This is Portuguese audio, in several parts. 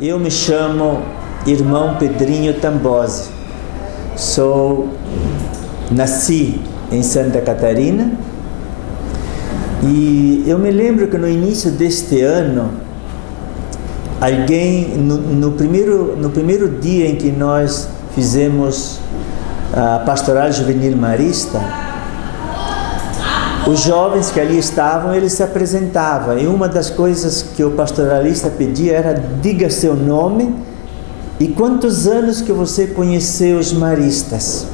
eu me chamo irmão Pedrinho Tambosi. Nasci em Santa Catarina e eu me lembro que no início deste ano, alguém, no primeiro dia em que nós fizemos a Pastoral Juvenil Marista, os jovens que ali estavam, eles se apresentavam, e uma das coisas que o pastoralista pedia era: diga seu nome e quantos anos que você conheceu os maristas.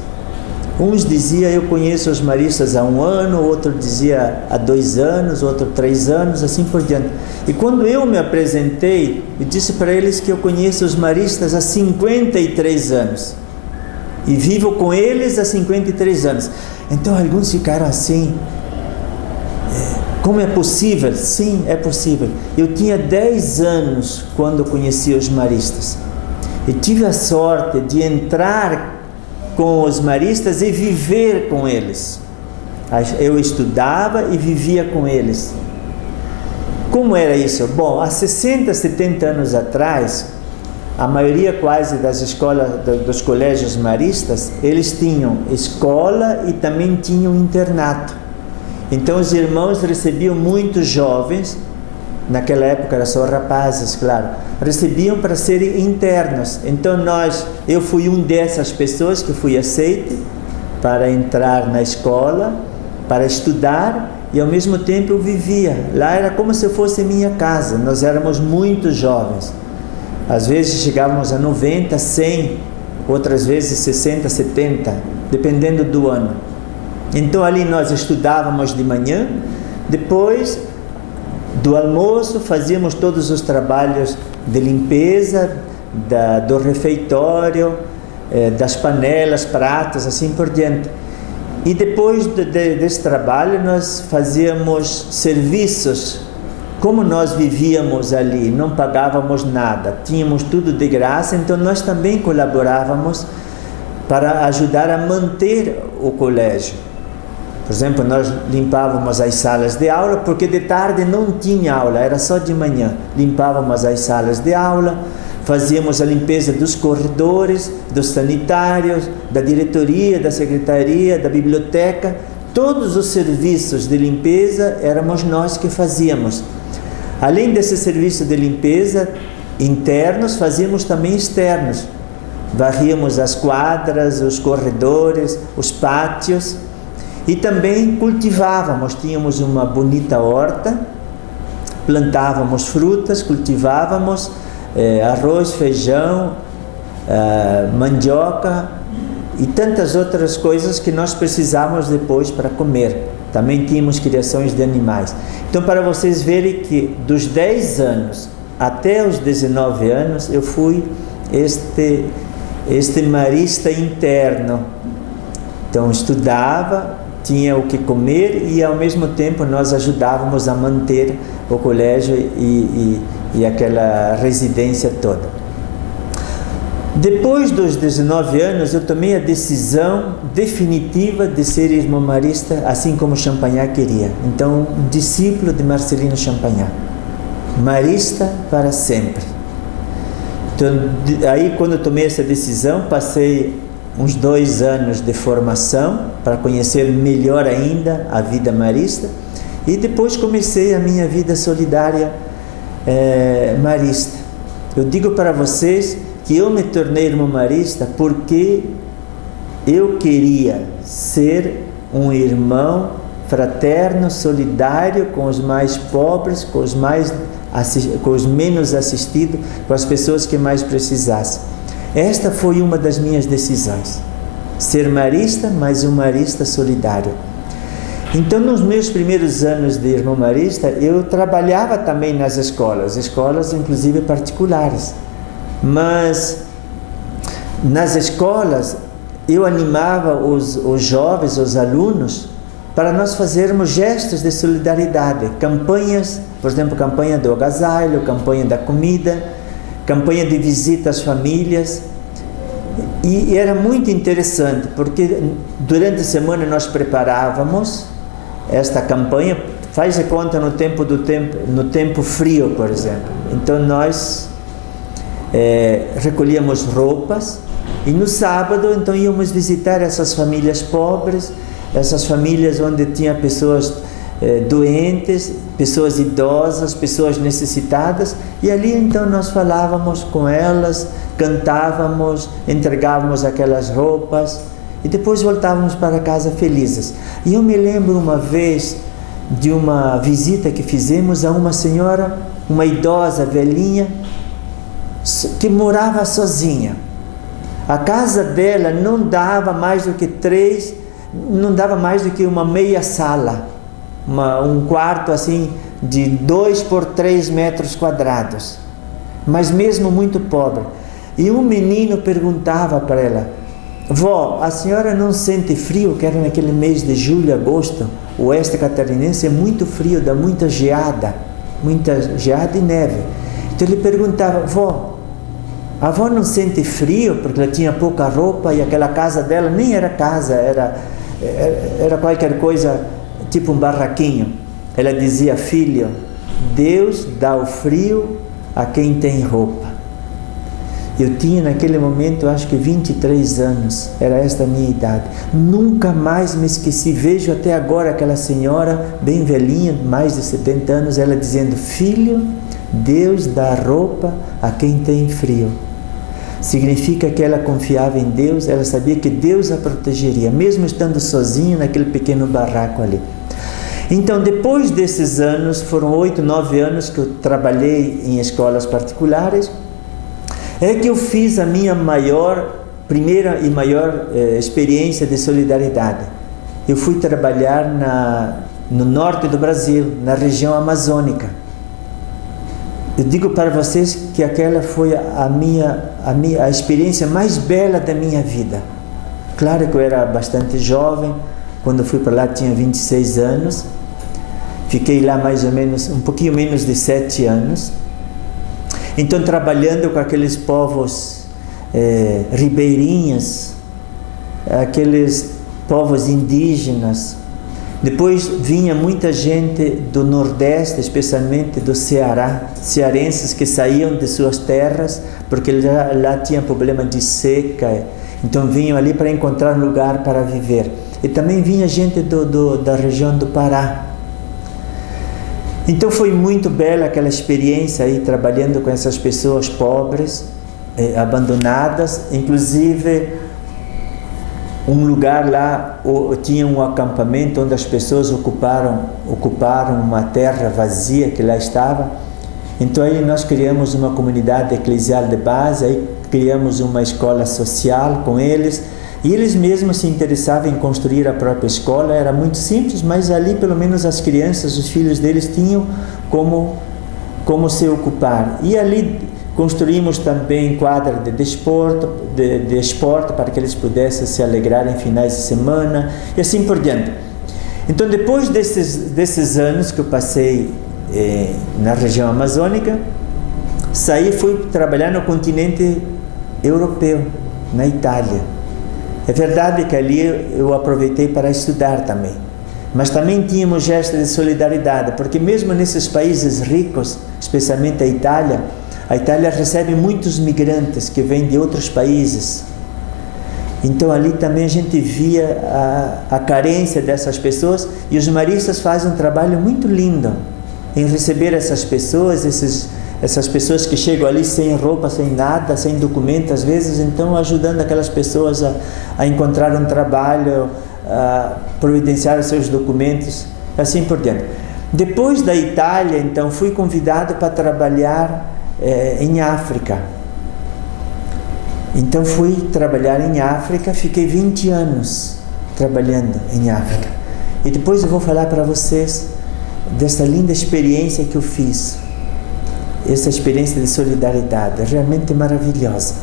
Uns diziam: eu conheço os maristas há 1 ano, outro dizia há 2 anos, outro 3 anos, assim por diante. E quando eu me apresentei, eu disse para eles que eu conheço os maristas há 53 anos e vivo com eles há 53 anos. Então alguns ficaram assim: como é possível? Sim, é possível. Eu tinha 10 anos quando conheci os maristas. E tive a sorte de entrar com os maristas e viver com eles. Eu estudava e vivia com eles. Como era isso? Bom, há 60, 70 anos atrás, a maioria quase das escolas, dos colégios maristas, eles tinham escola e também tinham internato. Então os irmãos recebiam muitos jovens, naquela época era só rapazes, claro, recebiam para serem internos. Então eu fui dessas pessoas que fui aceite para entrar na escola, para estudar, e ao mesmo tempo eu vivia. Lá era como se fosse minha casa, nós éramos muito jovens. Às vezes chegávamos a 90, 100, outras vezes 60, 70, dependendo do ano. Então ali nós estudávamos de manhã, depois do almoço fazíamos todos os trabalhos de limpeza do refeitório, das panelas, pratos, assim por diante. E depois desse trabalho nós fazíamos serviços. Como nós vivíamos ali, não pagávamos nada, tínhamos tudo de graça, então nós também colaborávamos para ajudar a manter o colégio. Por exemplo, nós limpávamos as salas de aula, porque de tarde não tinha aula, era só de manhã. Limpávamos as salas de aula, fazíamos a limpeza dos corredores, dos sanitários, da diretoria, da secretaria, da biblioteca. Todos os serviços de limpeza éramos nós que fazíamos. Além desse serviço de limpeza internos, fazíamos também externos. Varríamos as quadras, os corredores, os pátios. E também cultivávamos, tínhamos uma bonita horta, plantávamos frutas, cultivávamos arroz, feijão, mandioca e tantas outras coisas que nós precisávamos depois para comer. Também tínhamos criações de animais. Então, para vocês verem que dos 10 anos até os 19 anos, eu fui este marista interno. Então, estudava, tinha o que comer e ao mesmo tempo nós ajudávamos a manter o colégio e aquela residência toda. Depois dos 19 anos eu tomei a decisão definitiva de ser irmão marista, assim como Champagnat queria. Então, um discípulo de Marcelino Champagnat, marista para sempre. Então, aí quando eu tomei essa decisão, passei uns 2 anos de formação para conhecer melhor ainda a vida marista, e depois comecei a minha vida solidária marista. Eu digo para vocês que eu me tornei irmão marista porque eu queria ser um irmão fraterno, solidário com os mais pobres, com os menos assistidos, com as pessoas que mais precisassem. Esta foi uma das minhas decisões, ser marista, mas um marista solidário. Então, nos meus primeiros anos de irmão marista, eu trabalhava também nas escolas inclusive particulares, mas nas escolas eu animava os jovens, os alunos, para nós fazermos gestos de solidariedade, campanhas, por exemplo, campanha do agasalho, campanha da comida, campanha de visita às famílias. E era muito interessante, porque durante a semana nós preparávamos esta campanha. Faz de conta no tempo frio, por exemplo. Então nós recolhíamos roupas, e no sábado então íamos visitar essas famílias pobres, essas famílias onde tinha pessoas doentes, pessoas idosas, pessoas necessitadas, e ali então nós falávamos com elas, cantávamos, entregávamos aquelas roupas e depois voltávamos para casa felizes. E eu me lembro uma vez de uma visita que fizemos a uma senhora, uma idosa, velhinha, que morava sozinha. A casa dela não dava mais do que uma meia sala, um quarto assim de 2 por 3 metros quadrados, mas mesmo muito pobre. E um menino perguntava para ela: vó, a senhora não sente frio? Que era naquele mês de julho, agosto, o oeste catarinense é muito frio, dá muita geada e neve. Então ele perguntava: vó, a avó não sente frio? Porque ela tinha pouca roupa e aquela casa dela nem era casa, era qualquer coisa, tipo um barraquinho. Ela dizia: filho, Deus dá o frio a quem tem roupa. Eu tinha naquele momento, acho que 23 anos, era esta a minha idade. Nunca mais me esqueci, vejo até agora aquela senhora, bem velhinha, mais de 70 anos, ela dizendo: filho, Deus dá roupa a quem tem frio. Significa que ela confiava em Deus, ela sabia que Deus a protegeria, mesmo estando sozinha naquele pequeno barraco ali. Então, depois desses anos, foram 8, 9 anos que eu trabalhei em escolas particulares, é que eu fiz a minha primeira e maior experiência de solidariedade. Eu fui trabalhar no norte do Brasil, na região amazônica. Eu digo para vocês que aquela foi a experiência mais bela da minha vida. Claro que eu era bastante jovem, quando fui para lá tinha 26 anos, fiquei lá mais ou menos, um pouquinho menos de 7 anos. Então, trabalhando com aqueles povos ribeirinhos, aqueles povos indígenas. Depois vinha muita gente do Nordeste, especialmente do Ceará, cearenses que saíam de suas terras, porque lá tinha problema de seca, então vinham ali para encontrar lugar para viver. E também vinha gente da região do Pará. Então foi muito bela aquela experiência aí, trabalhando com essas pessoas pobres, abandonadas. Inclusive, um lugar lá, tinha um acampamento onde as pessoas ocuparam uma terra vazia que lá estava. Então aí nós criamos uma comunidade eclesial de base, aí criamos uma escola social com eles, e eles mesmos se interessavam em construir a própria escola. Era muito simples, mas ali pelo menos as crianças, os filhos deles tinham como se ocupar. E ali construímos também quadra de desporto para que eles pudessem se alegrar em finais de semana e assim por diante. Então, depois desses anos que eu passei na região amazônica, saí e fui trabalhar no continente europeu, na Itália. É verdade que ali eu aproveitei para estudar também, mas também tínhamos gestos de solidariedade, porque mesmo nesses países ricos, especialmente a Itália recebe muitos migrantes que vêm de outros países. Então ali também a gente via a carência dessas pessoas, e os maristas fazem um trabalho muito lindo em receber essas pessoas, essas pessoas que chegam ali sem roupa, sem nada, sem documento às vezes, então ajudando aquelas pessoas a encontrar um trabalho, a providenciar os seus documentos, assim por diante. Depois da Itália, então, fui convidado para trabalhar em África. Então fui trabalhar em África, fiquei 20 anos trabalhando em África. E depois eu vou falar para vocês dessa linda experiência que eu fiz. Essa experiência de solidariedade, é realmente maravilhosa.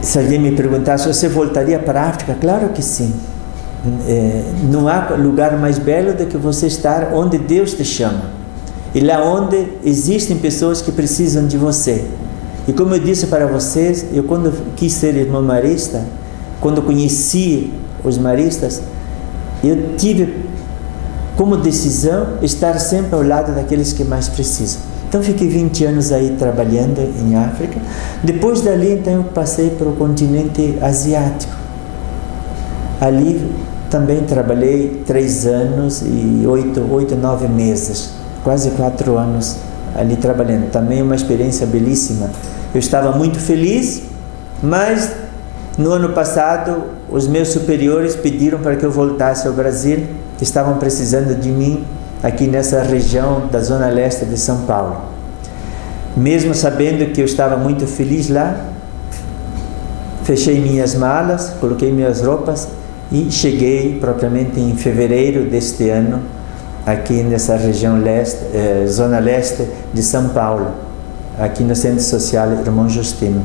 Se alguém me perguntasse: você voltaria para a África? Claro que sim. Não há lugar mais belo do que você estar onde Deus te chama. E lá onde existem pessoas que precisam de você. E como eu disse para vocês, eu quando quis ser irmão marista, quando conheci os maristas, eu tive como decisão estar sempre ao lado daqueles que mais precisam. Então fiquei 20 anos aí trabalhando em África. Depois dali, então, eu passei para o continente asiático. Ali também trabalhei 3 anos e 9 meses, quase 4 anos ali trabalhando. Também uma experiência belíssima. Eu estava muito feliz, mas no ano passado os meus superiores pediram para que eu voltasse ao Brasil, que estavam precisando de mim aqui nessa região da zona leste de São Paulo. Mesmo sabendo que eu estava muito feliz lá, fechei minhas malas, coloquei minhas roupas e cheguei propriamente em fevereiro deste ano aqui nessa região leste, zona leste de São Paulo, aqui no Centro Social Irmão Justino.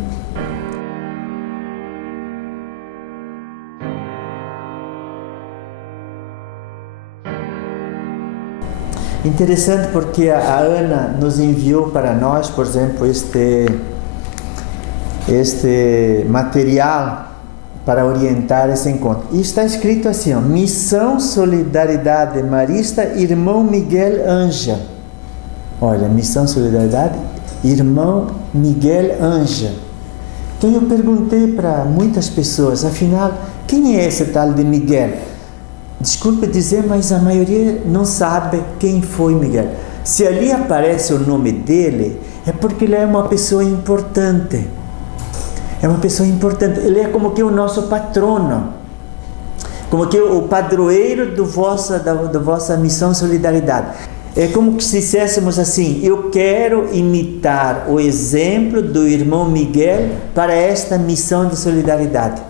Interessante porque a Ana nos enviou para nós, por exemplo, este material para orientar esse encontro. E está escrito assim, ó, Missão Solidariedade Marista, Irmão Miguel Anja. Olha, Missão Solidariedade, Irmão Miguel Anja. Então eu perguntei para muitas pessoas, afinal, quem é esse tal de Miguel? Desculpe dizer, mas a maioria não sabe quem foi Miguel. Se ali aparece o nome dele, é porque ele é uma pessoa importante. É uma pessoa importante. Ele é como que o nosso patrono. Como que o padroeiro da vossa Missão Solidariedade. É como que se disséssemos assim, eu quero imitar o exemplo do irmão Miguel para esta missão de solidariedade.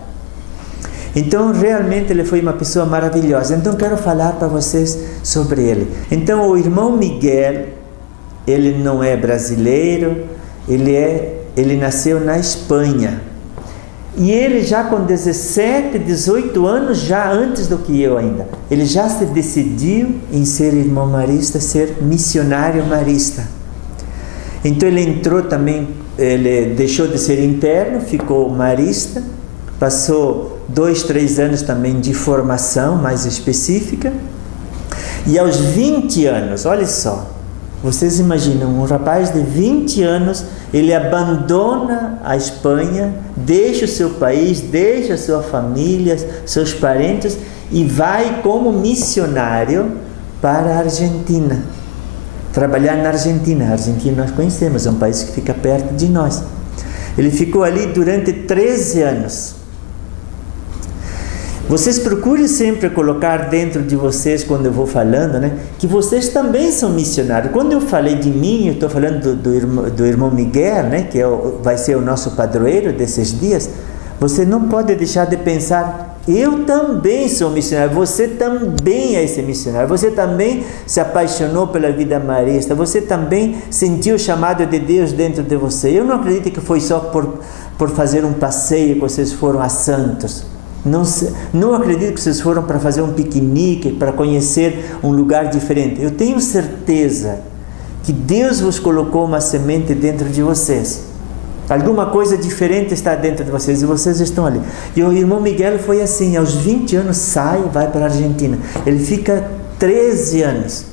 Então, realmente, ele foi uma pessoa maravilhosa. Então, quero falar para vocês sobre ele. Então, o irmão Miguel, ele não é brasileiro, ele nasceu na Espanha. E ele já com 17, 18 anos, já antes do que eu ainda, ele já se decidiu em ser irmão marista, ser missionário marista. Então, ele entrou também, ele deixou de ser interno, ficou marista, passou 2, 3 anos também de formação mais específica. E aos 20 anos, olha só, vocês imaginam, um rapaz de 20 anos, ele abandona a Espanha, deixa o seu país, deixa a sua família, seus parentes e vai como missionário para a Argentina. Trabalhar na Argentina. A Argentina nós conhecemos, é um país que fica perto de nós. Ele ficou ali durante 13 anos. Vocês procurem sempre colocar dentro de vocês, quando eu vou falando, né, que vocês também são missionários. Quando eu falei de mim, eu estou falando do irmão Miguel, né, que vai ser o nosso padroeiro desses dias. Você não pode deixar de pensar, eu também sou missionário, você também é esse missionário, você também se apaixonou pela vida marista, você também sentiu o chamado de Deus dentro de você. Eu não acredito que foi só por fazer um passeio que vocês foram a Santos. Não acredito que vocês foram para fazer um piquenique, para conhecer um lugar diferente. Eu tenho certeza que Deus vos colocou uma semente dentro de vocês. Alguma coisa diferente está dentro de vocês e vocês estão ali. E o irmão Miguel foi assim, aos 20 anos sai e vai para a Argentina. Ele fica 13 anos.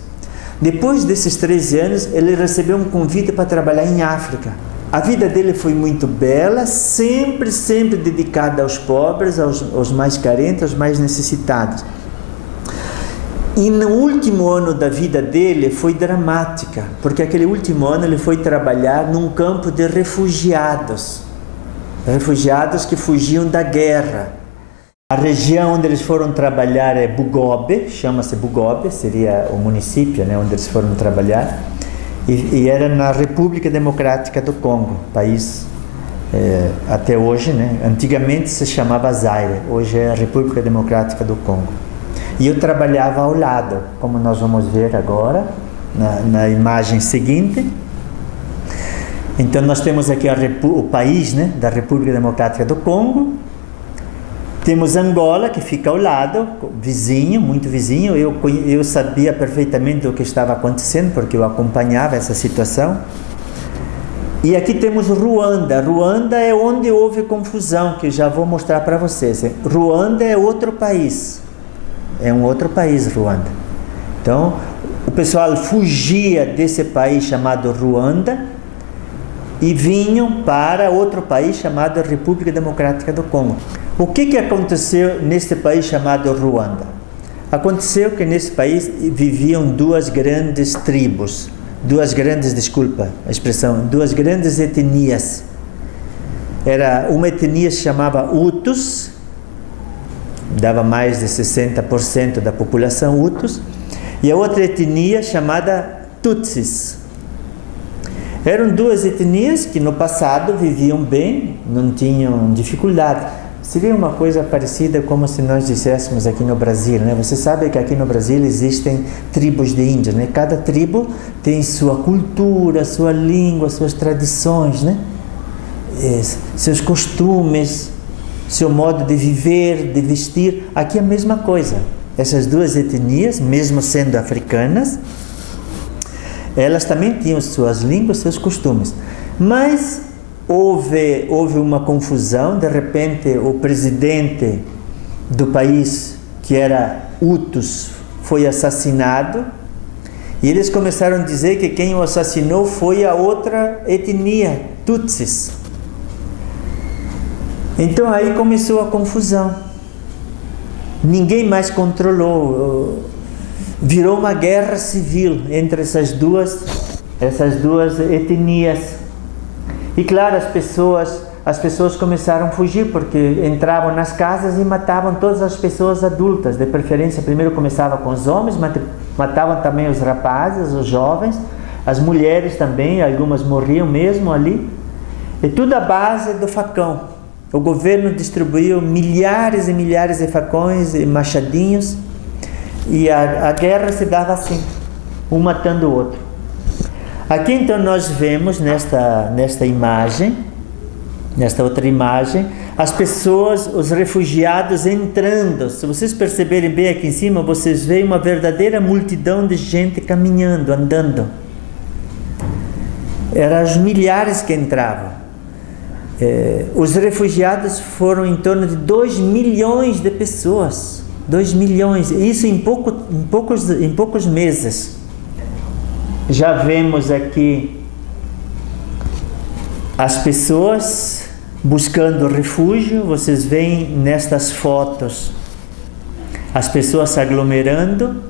Depois desses 13 anos, ele recebeu um convite para trabalhar em África. A vida dele foi muito bela, sempre dedicada aos pobres, aos mais carentes, aos mais necessitados. E no último ano da vida dele foi dramática, porque aquele último ano ele foi trabalhar num campo de refugiados que fugiam da guerra. A região onde eles foram trabalhar é Bugobe, chama-se Bugobe, seria o município, né, onde eles foram trabalhar. E era na República Democrática do Congo, país até hoje, né? Antigamente se chamava Zaire, hoje é a República Democrática do Congo. E eu trabalhava ao lado, como nós vamos ver agora, na imagem seguinte. Então nós temos aqui o país, né, da República Democrática do Congo. Temos Angola, que fica ao lado, vizinho, muito vizinho. Eu sabia perfeitamente o que estava acontecendo, porque eu acompanhava essa situação. E aqui temos Ruanda. Ruanda é onde houve confusão, que eu já vou mostrar para vocês. Ruanda é outro país. É um outro país, Ruanda. Então, o pessoal fugia desse país chamado Ruanda e vinham para outro país chamado República Democrática do Congo. O que aconteceu neste país chamado Ruanda? Aconteceu que nesse país viviam duas grandes tribos, duas grandes etnias. Era uma etnia que se chamava Hutus, dava mais de 60% da população Hutus, e a outra etnia chamada Tutsis. Eram duas etnias que no passado viviam bem, não tinham dificuldade. Seria uma coisa parecida como se nós disséssemos aqui no Brasil, né? Você sabe que aqui no Brasil existem tribos de índios, né? Cada tribo tem sua cultura, sua língua, suas tradições, né? Seus costumes, seu modo de viver, de vestir. Aqui é a mesma coisa. Essas duas etnias, mesmo sendo africanas, elas também tinham suas línguas, seus costumes. Mas houve uma confusão. De repente, o presidente do país, que era Hutus, foi assassinado. E eles começaram a dizer que quem o assassinou foi a outra etnia, Tutsis. Então aí começou a confusão. Ninguém mais controlou. Virou uma guerra civil entre essas duas etnias. E claro, as pessoas começaram a fugir, porque entravam nas casas e matavam todas as pessoas adultas. De preferência, primeiro começava com os homens, matavam também os rapazes, os jovens, as mulheres também, algumas morriam mesmo ali. E tudo à base do facão. O governo distribuiu milhares e milhares de facões e machadinhos, e a guerra se dava assim, um matando o outro. Aqui então nós vemos nesta imagem, nesta outra imagem, as pessoas, os refugiados entrando. Se vocês perceberem bem aqui em cima, vocês veem uma verdadeira multidão de gente caminhando, andando. Eram os milhares que entravam. Os refugiados foram em torno de 2 milhões de pessoas. 2 milhões, isso em poucos meses. Já vemos aqui as pessoas buscando refúgio. Vocês veem nestas fotos as pessoas se aglomerando,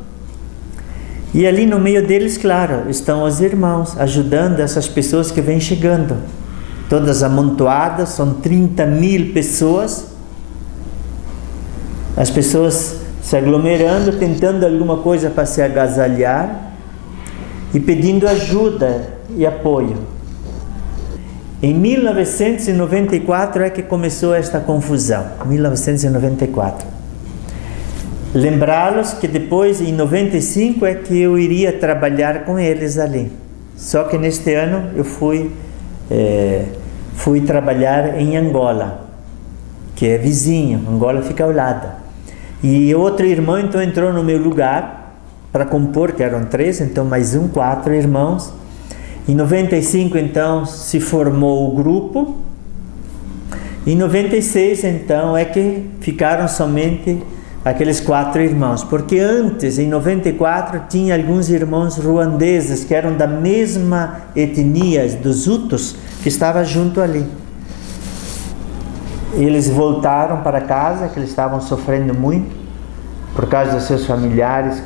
e ali no meio deles, claro, estão os irmãos ajudando essas pessoas que vêm chegando. Todas amontoadas, são 30.000 pessoas. As pessoas se aglomerando, tentando alguma coisa para se agasalhar e pedindo ajuda e apoio. Em 1994 é que começou esta confusão, 1994. Lembrá-los que depois, em 95, é que eu iria trabalhar com eles ali. Só que neste ano eu fui trabalhar em Angola, que é vizinho. Angola fica ao lado. E outro irmão então entrou no meu lugar para compor, que eram 3, então mais 4 irmãos. Em 95 então se formou o grupo. Em 96 então é que ficaram somente aqueles 4 irmãos, porque antes, em 94, tinha alguns irmãos ruandeses que eram da mesma etnia dos Hutus, que estavam junto ali. Eles voltaram para casa, que eles estavam sofrendo muito, por causa dos seus familiares,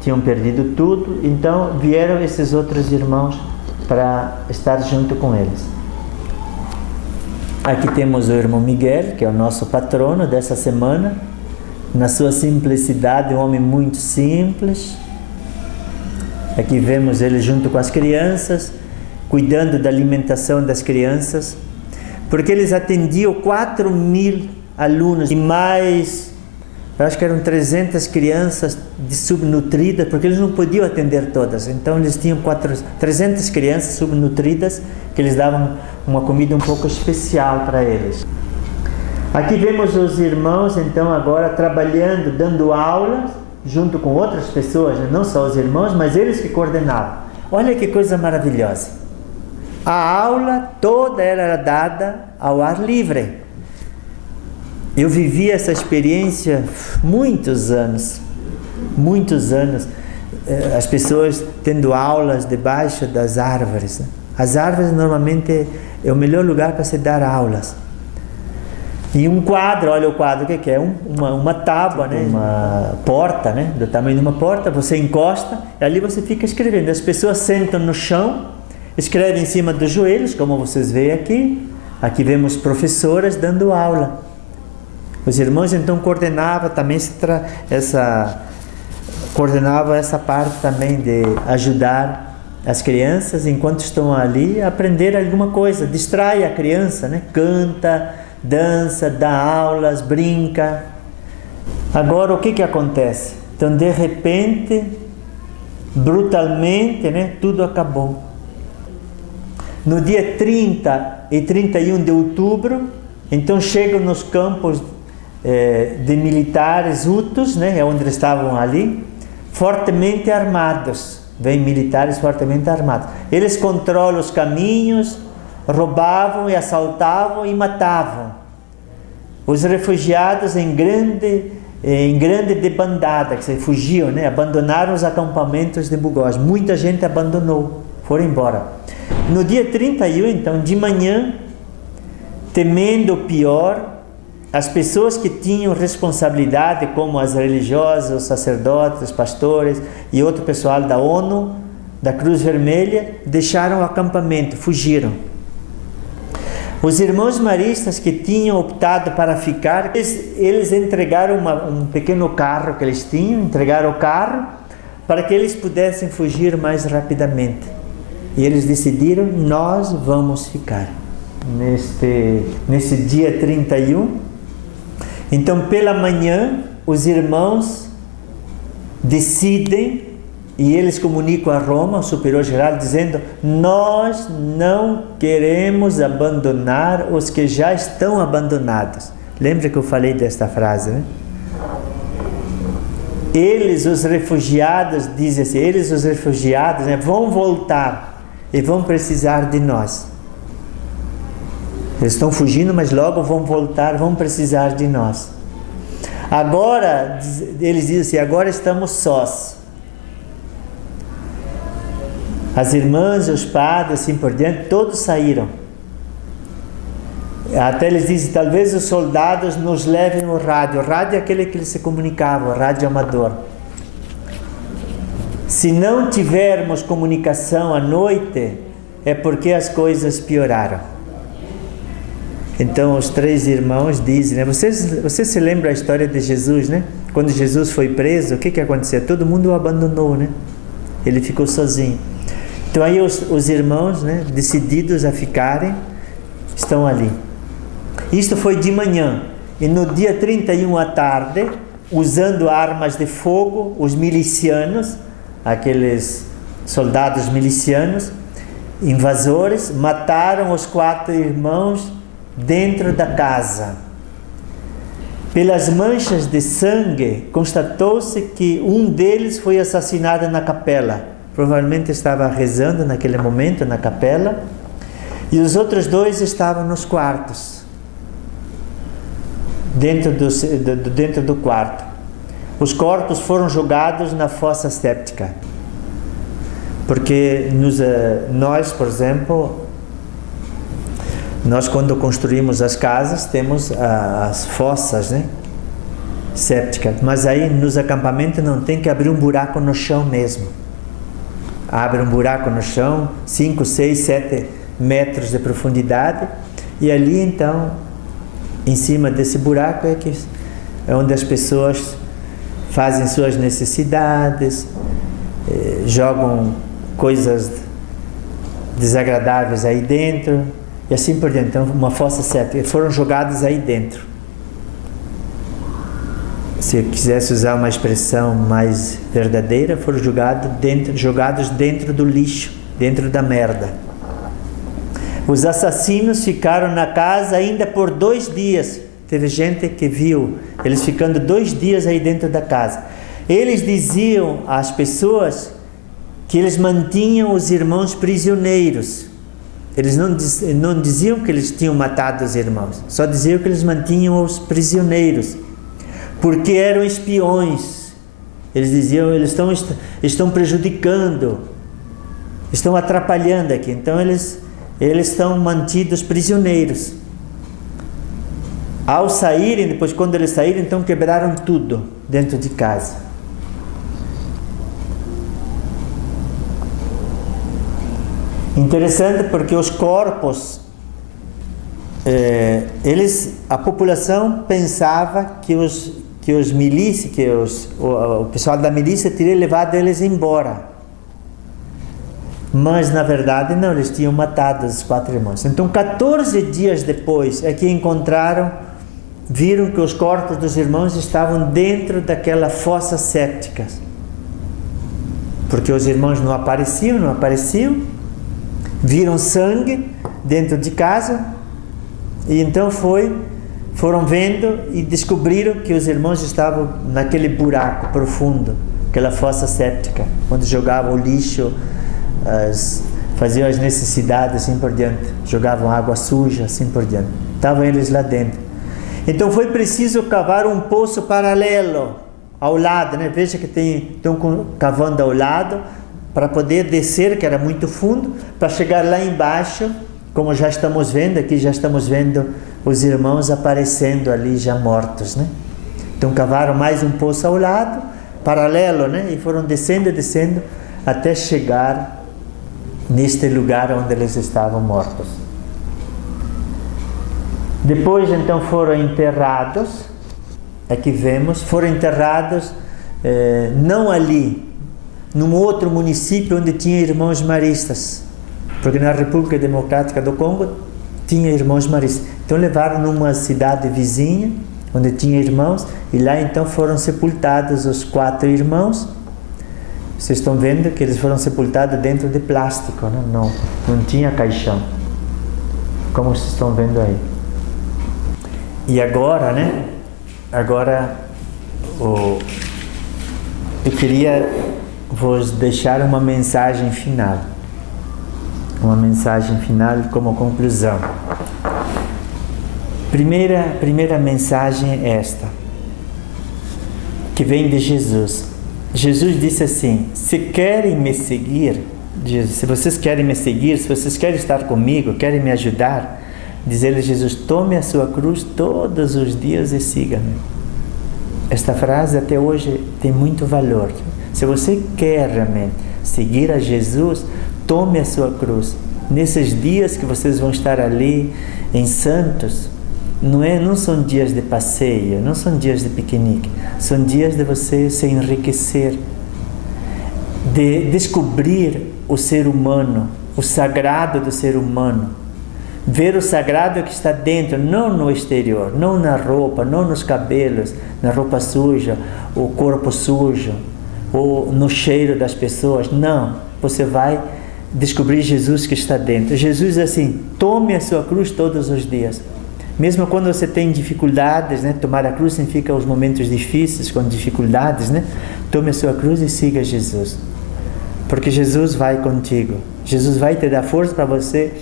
tinham perdido tudo, então vieram esses outros irmãos para estar junto com eles. Aqui temos o irmão Miguel, que é o nosso patrono dessa semana, na sua simplicidade, um homem muito simples. Aqui vemos ele junto com as crianças, cuidando da alimentação das crianças, porque eles atendiam 4.000 alunos e mais, eu acho que eram 300 crianças subnutridas, porque eles não podiam atender todas. Então eles tinham 300 crianças subnutridas, que eles davam uma comida um pouco especial para eles. Aqui vemos os irmãos, então, agora trabalhando, dando aulas, junto com outras pessoas, não só os irmãos, mas eles que coordenavam. Olha que coisa maravilhosa. A aula toda era dada ao ar livre. Eu vivi essa experiência muitos anos. as pessoas tendo aulas debaixo das árvores, né? As árvores normalmente é o melhor lugar para se dar aulas. E um quadro, olha o quadro, o que é? Uma tábua, né? Uma porta, né? Do tamanho de uma porta, você encosta e ali você fica escrevendo. As pessoas sentam no chão, escrevem em cima dos joelhos, como vocês veem aqui. Aqui vemos professoras dando aula. Os irmãos então coordenavam também coordenava essa parte também de ajudar as crianças enquanto estão ali a aprender alguma coisa, distrai a criança, né? Canta, dança, dá aulas, brinca. Agora o que acontece? Então de repente, brutalmente, né? Tudo acabou. No dia 30 e 31 de outubro, então chegam nos campos de militares hutus, né? Onde estavam ali, fortemente armados. Vêm militares fortemente armados. Eles controlam os caminhos, roubavam e assaltavam e matavam os refugiados em grande debandada, que se fugiam, né? Abandonaram os acampamentos de Bugós. Muita gente abandonou, foram embora. No dia 31, então, de manhã, temendo o pior, as pessoas que tinham responsabilidade, como as religiosas, os sacerdotes, os pastores e outro pessoal da ONU, da Cruz Vermelha, deixaram o acampamento, fugiram. Os irmãos maristas que tinham optado para ficar, eles entregaram um pequeno carro que eles tinham, entregaram o carro para que eles pudessem fugir mais rapidamente. E eles decidiram, nós vamos ficar. Nesse dia 31, então pela manhã, os irmãos decidem e eles comunicam a Roma, o superior geral, dizendo: nós não queremos abandonar os que já estão abandonados. Lembra que eu falei desta frase, né? Eles, os refugiados, dizem assim, eles, os refugiados, né, vão voltar e vão precisar de nós. Eles estão fugindo, mas logo vão voltar, vão precisar de nós. Agora, eles dizem assim, agora estamos sós. As irmãs, os padres, assim por diante, todos saíram. Até eles dizem, talvez os soldados nos levem o rádio. O rádio é aquele que eles se comunicavam, o rádio amador. Se não tivermos comunicação à noite, é porque as coisas pioraram. Então os três irmãos dizem, né? Você se lembra a história de Jesus, né? Quando Jesus foi preso, o que aconteceu? Todo mundo o abandonou, né? Ele ficou sozinho. Então aí os irmãos, né, decididos a ficarem, estão ali. Isto foi de manhã. E no dia 31 à tarde, usando armas de fogo, os milicianos, aqueles soldados milicianos, invasores, mataram os 4 irmãos dentro da casa. Pelas manchas de sangue, constatou-se que um deles foi assassinado na capela. Provavelmente estava rezando naquele momento na capela. E os outros 2 estavam nos quartos. Dentro do quarto. Os corpos foram jogados na fossa séptica. Porque nós, por exemplo, nós quando construímos as casas temos as fossas, né, sépticas, mas aí nos acampamentos não, tem que abrir um buraco no chão mesmo. Abre um buraco no chão, 5, 6, 7 metros de profundidade, e ali então, em cima desse buraco é onde as pessoas fazem suas necessidades, jogam coisas desagradáveis aí dentro, e assim por diante. Então, uma fossa séptica, foram jogados aí dentro. Se eu quisesse usar uma expressão mais verdadeira, foram jogados dentro do lixo, dentro da merda. Os assassinos ficaram na casa ainda por 2 dias. Teve gente que viu eles ficando 2 dias aí dentro da casa. Eles diziam às pessoas que eles mantinham os irmãos prisioneiros. Eles não diziam que eles tinham matado os irmãos, só diziam que eles mantinham os prisioneiros, porque eram espiões Eles diziam, eles estão prejudicando, estão atrapalhando aqui. Então eles estão mantidos prisioneiros. Ao saírem, depois quando eles saíram, então quebraram tudo dentro de casa. Interessante porque os corpos, a população pensava que os milícias, o pessoal da milícia teria levado eles embora. Mas na verdade não, eles tinham matado os 4 irmãos. Então 14 dias depois é que viram que os corpos dos irmãos estavam dentro daquela fossa séptica. Porque os irmãos não apareciam. Viram sangue dentro de casa e então foram vendo e descobriram que os irmãos estavam naquele buraco profundo, aquela fossa séptica, onde jogavam o lixo, faziam as necessidades, assim por diante, jogavam água suja, assim por diante. Estavam eles lá dentro. Então foi preciso cavar um poço paralelo ao lado, né? Veja que estão cavando ao lado, para poder descer, que era muito fundo, para chegar lá embaixo, como já estamos vendo, aqui já estamos vendo os irmãos aparecendo ali já mortos, né? Então cavaram mais um poço ao lado, paralelo, né? E foram descendo, até chegar neste lugar onde eles estavam mortos. Depois então foram enterrados, aqui vemos, foram enterrados não ali, num outro município onde tinha irmãos maristas, porque na República Democrática do Congo tinha irmãos maristas. Então levaram numa cidade vizinha, onde tinha irmãos, e lá então foram sepultados os 4 irmãos. Vocês estão vendo que eles foram sepultados dentro de plástico, né? Não tinha caixão, como vocês estão vendo aí. E agora, né? Eu queria vos deixar uma mensagem final. Uma mensagem final como conclusão. Primeira mensagem é esta, que vem de Jesus. Jesus disse assim: se querem me seguir, se vocês querem me seguir, se vocês querem estar comigo, querem me ajudar, diz ele, Jesus, tome a sua cruz todos os dias e siga-me. Esta frase até hoje tem muito valor. Se você quer realmente seguir a Jesus, tome a sua cruz. Nesses dias que vocês vão estar ali em Santos, não são dias de passeio, não são dias de piquenique, são dias de você se enriquecer, de descobrir o ser humano, o sagrado do ser humano, ver o sagrado que está dentro, não no exterior, não na roupa, não nos cabelos, na roupa suja, o corpo sujo, ou no cheiro das pessoas. Não, você vai descobrir Jesus que está dentro. Jesus é assim: tome a sua cruz todos os dias. Mesmo quando você tem dificuldades, né? Tomar a cruz significa os momentos difíceis, com dificuldades, né? Tome a sua cruz e siga Jesus. Porque Jesus vai contigo. Jesus vai te dar força para você,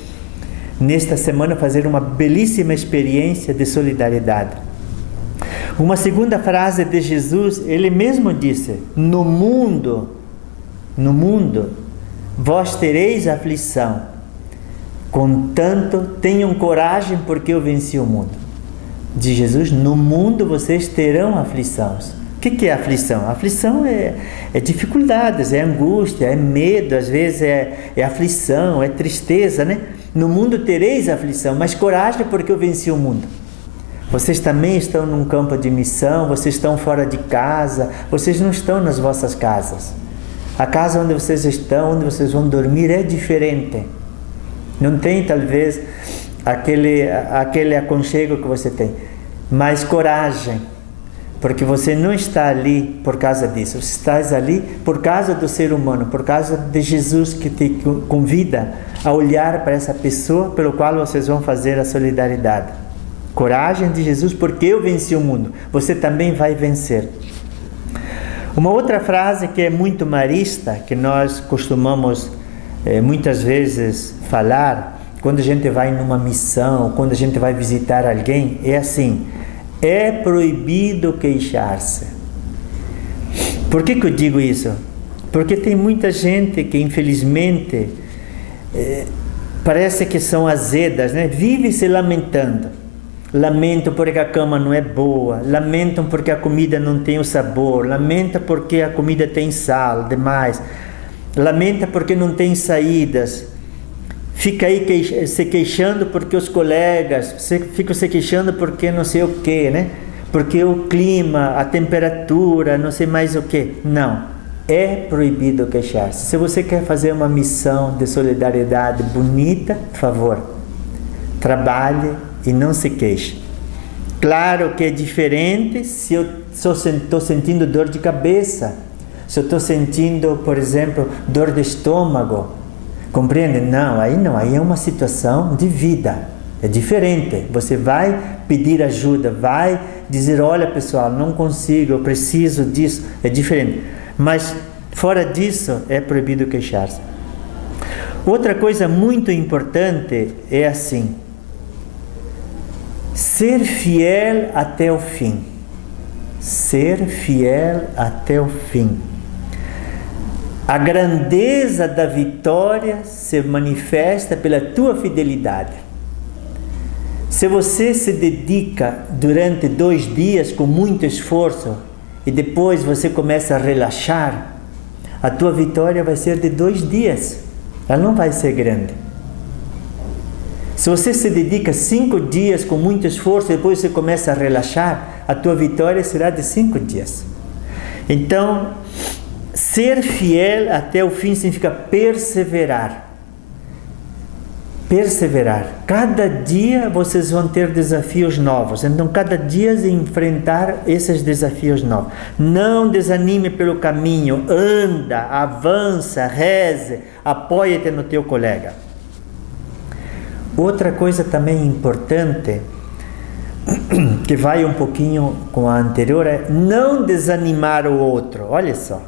nesta semana, fazer uma belíssima experiência de solidariedade. Uma segunda frase de Jesus, ele mesmo disse: no mundo vós tereis aflição, contanto tenham coragem, porque eu venci o mundo. De Jesus: no mundo vocês terão aflições. O que é aflição? Aflição é dificuldades, é angústia, é medo, às vezes é aflição, é tristeza, né? No mundo tereis aflição, mas coragem, porque eu venci o mundo. Vocês também estão num campo de missão, vocês estão fora de casa, vocês não estão nas vossas casas. A casa onde vocês estão, onde vocês vão dormir, é diferente. Não tem, talvez, aquele aconchego que você tem. Mas coragem, porque você não está ali por causa disso. Você está ali por causa do ser humano, por causa de Jesus, que te convida a olhar para essa pessoa pelo qual vocês vão fazer a solidariedade. Coragem de Jesus, porque eu venci o mundo. Você também vai vencer. Uma outra frase que é muito marista, que nós costumamos muitas vezes falar quando a gente vai numa missão, quando a gente vai visitar alguém, é assim: é proibido queixar-se. Por que eu digo isso? Porque tem muita gente que, infelizmente, parece que são azedas, né? Vive se lamentando. Lamentam porque a cama não é boa, lamentam porque a comida não tem o sabor, lamenta porque a comida tem sal demais, lamenta porque não tem saídas, fica aí se queixando porque os colegas ficam se queixando porque não sei o que, né? Porque o clima, a temperatura, não sei mais o que. Não, é proibido queixar-se. Se você quer fazer uma missão de solidariedade bonita, por favor, trabalhe e não se queixe. Claro que é diferente se eu estou sentindo dor de cabeça, se eu estou sentindo, por exemplo, dor de estômago. Compreende? Não, aí é uma situação de vida. É diferente. Você vai pedir ajuda, vai dizer, olha pessoal, não consigo, eu preciso disso. É diferente. Mas fora disso, é proibido queixar-se. Outra coisa muito importante é assim: ser fiel até o fim. Ser fiel até o fim. A grandeza da vitória se manifesta pela tua fidelidade. Se você se dedica durante 2 dias com muito esforço e depois você começa a relaxar, a tua vitória vai ser de 2 dias. Ela não vai ser grande. Se você se dedica 5 dias com muito esforço e depois você começa a relaxar, a tua vitória será de 5 dias. Então, ser fiel até o fim significa perseverar. Perseverar. Cada dia vocês vão ter desafios novos. Então, cada dia enfrentar esses desafios novos. Não desanime pelo caminho. Anda, avança, reze, apoia-te no teu colega. Outra coisa também importante, que vai um pouquinho com a anterior, é não desanimar o outro. Olha só.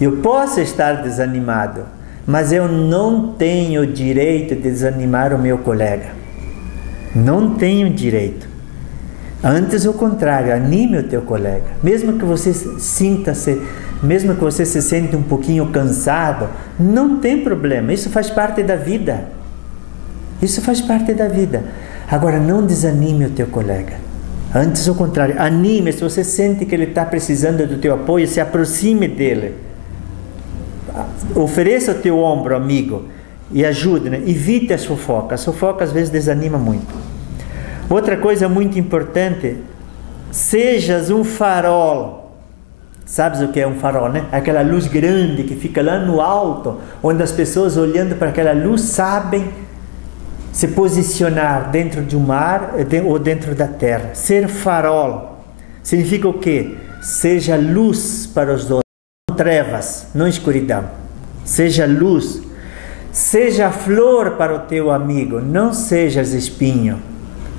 Eu posso estar desanimado, mas eu não tenho direito de desanimar o meu colega. Não tenho direito. Antes, o contrário, anime o teu colega. Mesmo que você mesmo que você se sinta um pouquinho cansado, não tem problema. Isso faz parte da vida. Isso faz parte da vida. Agora, não desanime o teu colega. Antes, o contrário, anime. Se você sente que ele está precisando do teu apoio, se aproxime dele. Ofereça o teu ombro, amigo, e ajude, né? Evite as fofocas. As fofocas às vezes desanima muito. Outra coisa muito importante: sejas um farol. Sabes o que é um farol, né? Aquela luz grande que fica lá no alto, onde as pessoas olhando para aquela luz sabem se posicionar dentro de um mar ou dentro da terra. Ser farol significa o quê? Seja luz para os outros. Trevas, não escuridão. Seja luz. Seja flor para o teu amigo, não sejas espinho.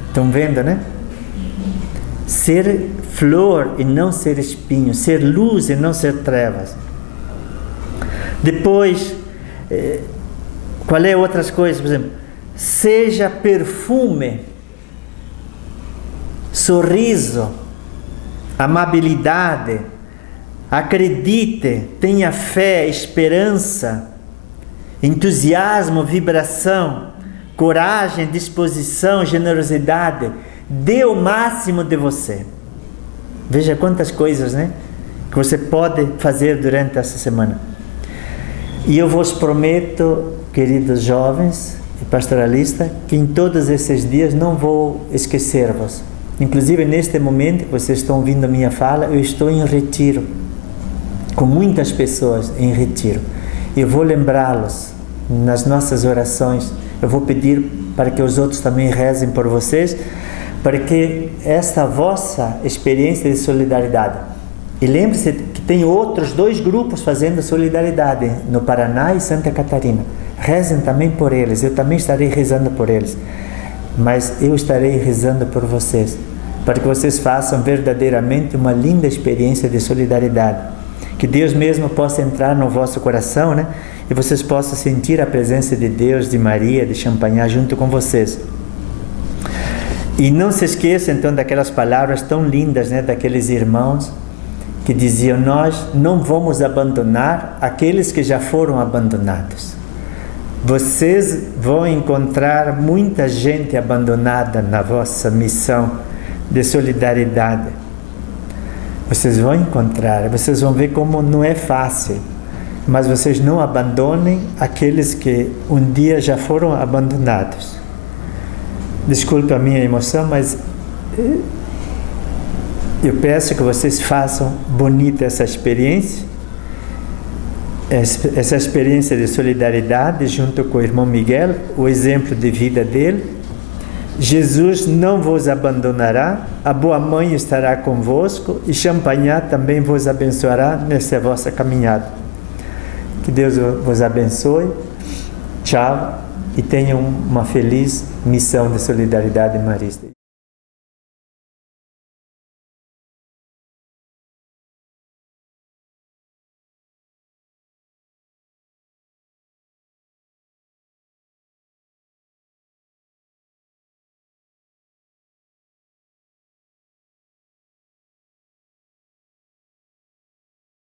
Estão vendo, né? Ser flor e não ser espinho. Ser luz e não ser trevas. Depois, qual é outras coisas? Por exemplo, seja perfume, sorriso, amabilidade. Acredite, tenha fé, esperança, entusiasmo, vibração, coragem, disposição, generosidade. Dê o máximo de você. Veja quantas coisas, né, que você pode fazer durante essa semana. E eu vos prometo, queridos jovens e pastoralistas, que em todos esses dias não vou esquecer-vos. Inclusive, neste momento que vocês estão ouvindo a minha fala, eu estou em retiro, com muitas pessoas em retiro. Eu vou lembrá-los nas nossas orações. Eu vou pedir para que os outros também rezem por vocês, para que esta vossa experiência de solidariedade. E lembre-se que tem outros 2 grupos fazendo solidariedade no Paraná e Santa Catarina. Rezem também por eles. Eu também estarei rezando por eles. Mas eu estarei rezando por vocês, para que vocês façam verdadeiramente uma linda experiência de solidariedade. Que Deus mesmo possa entrar no vosso coração, né? E vocês possam sentir a presença de Deus, de Maria, de Champagnat junto com vocês. E não se esqueçam então daquelas palavras tão lindas, né? Daqueles irmãos que diziam: nós não vamos abandonar aqueles que já foram abandonados. Vocês vão encontrar muita gente abandonada na vossa missão de solidariedade. Vocês vão encontrar, vocês vão ver como não é fácil, mas vocês não abandonem aqueles que um dia já foram abandonados. Desculpe a minha emoção, mas eu peço que vocês façam bonita essa experiência de solidariedade junto com o irmão Miguel, o exemplo de vida dele. Jesus não vos abandonará, a boa mãe estará convosco e Champagnat também vos abençoará nessa vossa caminhada. Que Deus vos abençoe. Tchau e tenham uma feliz missão de solidariedade marista.